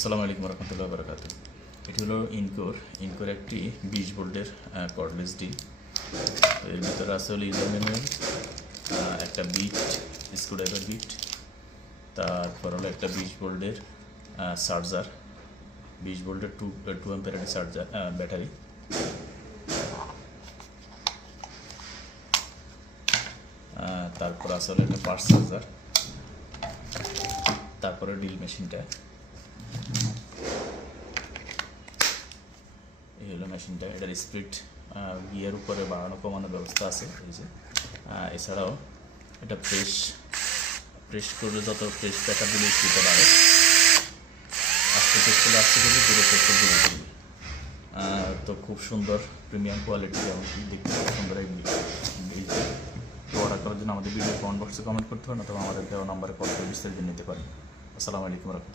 আসসালামু আলাইকুম রহমতুল্লাহ বারকাত এটি হলো ইনকোর। ইনকোর একটি বিশ ভোল্টের কর্ডলেস ডিল এর ভিতরে আছে হলো ম্যানুয়াল একটা বিট, স্ক্রুড্রাইভার বিট, তারপর হলো একটা বিশ ভোল্টের চার্জার বিশ ভোল্টের টু টু অ্যাম্পিয়ারের চার্জার ব্যাটারি তারপর আছে হলো একটা পার্স চার্জার তারপরে ডিল মেশিনটা এই হলো মেশিনটা এটার স্পিড গিয়ার উপরে বাড়ানো কমানোর ব্যবস্থা আছে। এই যে এছাড়াও এটা প্রেস প্রেস করলে যত প্রেস প্যাকার দিলে বাড়ে আস্তে প্রেস করলে আস্তে করলে পুরো প্রেস ধীরে তো খুব সুন্দর প্রিমিয়াম কোয়ালিটি এবং দেখতে খুব সুন্দর এই যে অর্ডার করার জন্য আমাদের ভিডিও কমেন্ট বক্সে কমেন্ট করতে পারেন অথবা আমাদের দেওয়া নাম্বারে কল করে বিস্তারিত নিতে পারেন। আসসালামু আলাইকুম রহমতুল্লাহ।